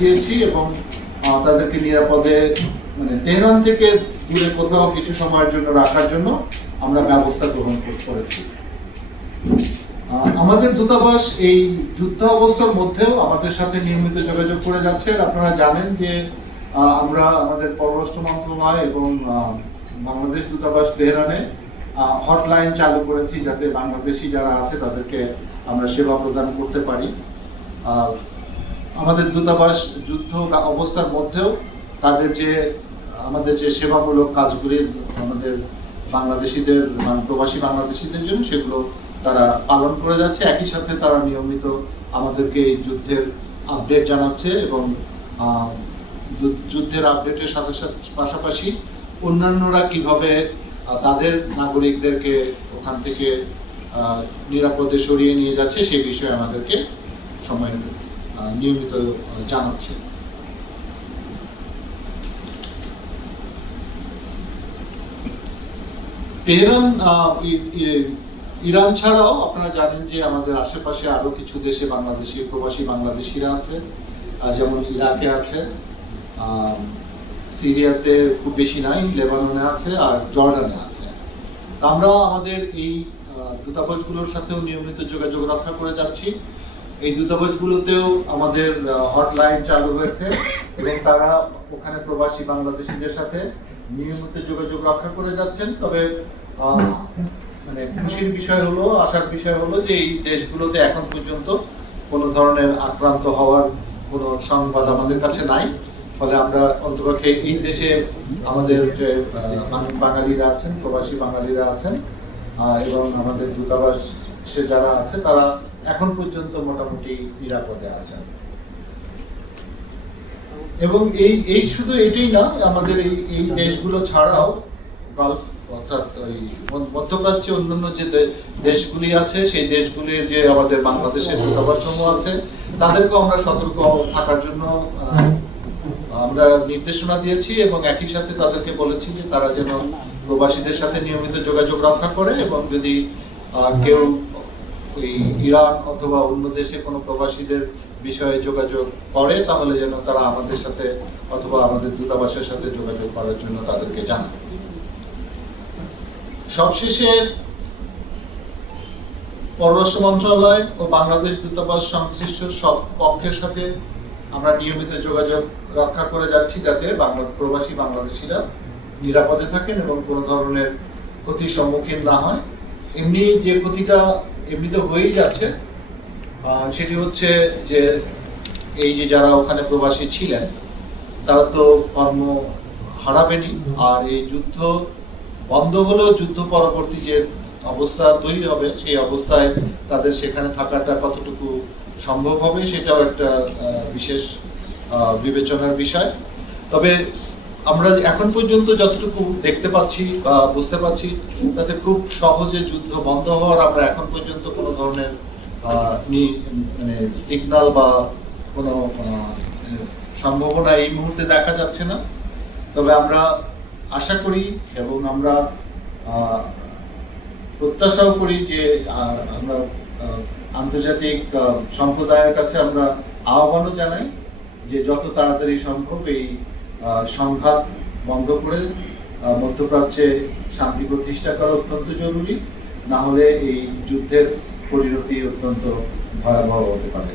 দিয়েছি এবং তাদেরকে নিরাপদে মানে তেহরান থেকে দূরে কোথাও কিছু সময়ের জন্য রাখার জন্য আমরা ব্যবস্থা গ্রহণ করেছি। আমাদের দূতাবাস এই যুদ্ধ অবস্থার মধ্যেও আমাদের সাথে নিয়মিত যোগাযোগ করে যাচ্ছে। আপনারা জানেন যে আমরা আমাদের পররাষ্ট্র মন্ত্রণালয় এবং বাংলাদেশ দূতাবাস তেহরানে হটলাইন চালু করেছি যাতে বাংলাদেশি যারা আছে তাদেরকে আমরা সেবা প্রদান করতে পারি। আমাদের দূতাবাস যুদ্ধ অবস্থার মধ্যেও তাদের যে, আমাদের যে সেবামূলক কাজগুলি, আমাদের বাংলাদেশিদের মানে প্রবাসী বাংলাদেশিদের জন্য সেগুলো তারা পালন করে যাচ্ছে। একই সাথে তারা নিয়মিত আমাদেরকে এই যুদ্ধের আপডেট জানাচ্ছে এবং যুদ্ধের আপডেটের সাথে সাথে পাশাপাশি অন্যান্যরা কীভাবে তাদের নাগরিকদেরকে ওখান থেকে নিরাপদে সরিয়ে নিয়ে যাচ্ছে সেই বিষয়ে আমাদেরকে সময় নিয়মিত জানাচ্ছে তেহরান ইরান ছাড়াও আপনারা জানেন যে আমাদের আশেপাশে আরও কিছু দেশে বাংলাদেশি, প্রবাসী বাংলাদেশিরা আছে যেমন ইরাকে আছে সিরিয়াতে খুব বেশি নাই, লেবাননে আছে আর জর্ডানে আছে। আমরা আমাদের এই দূতাবাসগুলোর সাথেও নিয়মিত যোগাযোগ রক্ষা করে যাচ্ছি। এই দূতাবাসগুলোতেও আমাদের হটলাইন চালু হয়েছে এবং তারা ওখানে প্রবাসী বাংলাদেশিদের সাথে নিয়মিত যোগাযোগ রক্ষা করে যাচ্ছেন। তবে মানে খুশির বিষয় হলো, আশার বিষয় হলো যে এই দেশগুলোতে এখন পর্যন্ত কোনো ধরনের আক্রান্ত হওয়ার কোনো সংবাদ আমাদের কাছে নাই। ফলে আমরা অন্তপক্ষে এই দেশে আমাদের যে বাঙালিরা আছেন, প্রবাসী বাঙালিরা আছেন এবং আমাদের দূতাবাসে যারা আছে, তারা এখন পর্যন্ত মোটামুটি নিরাপদে আছেন এবং এই এই শুধু এটাই না, আমাদের এই এই দেশগুলো ছাড়াও গালফ অর্থাৎ ওই মধ্যপ্রাচ্যে অন্যান্য যে দেশগুলি আছে, সেই দেশগুলির যে আমাদের বাংলাদেশের দূতাবাস সমূহ আছে, তাদেরকেও আমরা সতর্ক থাকার জন্য আমরা নির্দেশনা দিয়েছি এবং একই সাথে তাদেরকে বলেছি যে তারা যেন প্রবাসীদের সাথে নিয়মিত যোগাযোগ রক্ষা করে এবং যদি কেউ ইরান অথবা অন্য দেশে কোনো প্রবাসীদের বিষয়ে যোগাযোগ করে, তাহলে যেন তারা আমাদের সাথে অথবা আমাদের দূতাবাসের সাথে যোগাযোগ করার জন্য তাদেরকে জানায়। সবশেষে পররাষ্ট্র মন্ত্রণালয় ও বাংলাদেশ দূতাবাস সংশ্লিষ্ট সব পক্ষের সাথে আমরা নিয়মিত যোগাযোগ রক্ষা করে যাচ্ছি যাতে বাংলা প্রবাসী বাংলাদেশিরা নিরাপদে থাকেন এবং কোনো ধরনের ক্ষতির সম্মুখীন না হয়। এমনি যে ক্ষতিটা এমনিতে হয়েই যাচ্ছে। সেটি হচ্ছে যে এই যে যারা ওখানে প্রবাসী ছিলেন, তারা তো কর্ম হারাবেনি আর এই যুদ্ধ বন্ধ হলেও যুদ্ধ পরবর্তী যে অবস্থা তৈরি হবে, সেই অবস্থায় তাদের সেখানে থাকাটা কতটুকু সম্ভব হবে, সেটাও একটা বিশেষ বিবেচনার বিষয়। তবে আমরা এখন পর্যন্ত যতটুকু দেখতে পাচ্ছি বা বুঝতে পারছি, তাতে খুব সহজে যুদ্ধ বন্ধ হওয়ার আমরা এখন পর্যন্ত কোনো ধরনের মানে সিগনাল বা কোনো সম্ভাবনা এই মুহূর্তে দেখা যাচ্ছে না। তবে আমরা আশা করি এবং আমরা প্রত্যাশাও করি যে আমরা আন্তর্জাতিক সম্প্রদায়ের কাছে আমরা আহ্বানও জানাই যে যত তাড়াতাড়ি সম্ভব এই সংঘাত বন্ধ করে মধ্যপ্রাচ্যে শান্তি প্রতিষ্ঠা করা অত্যন্ত জরুরি। না হলে এই যুদ্ধের পরিণতি অত্যন্ত ভয়াবহ হতে পারে।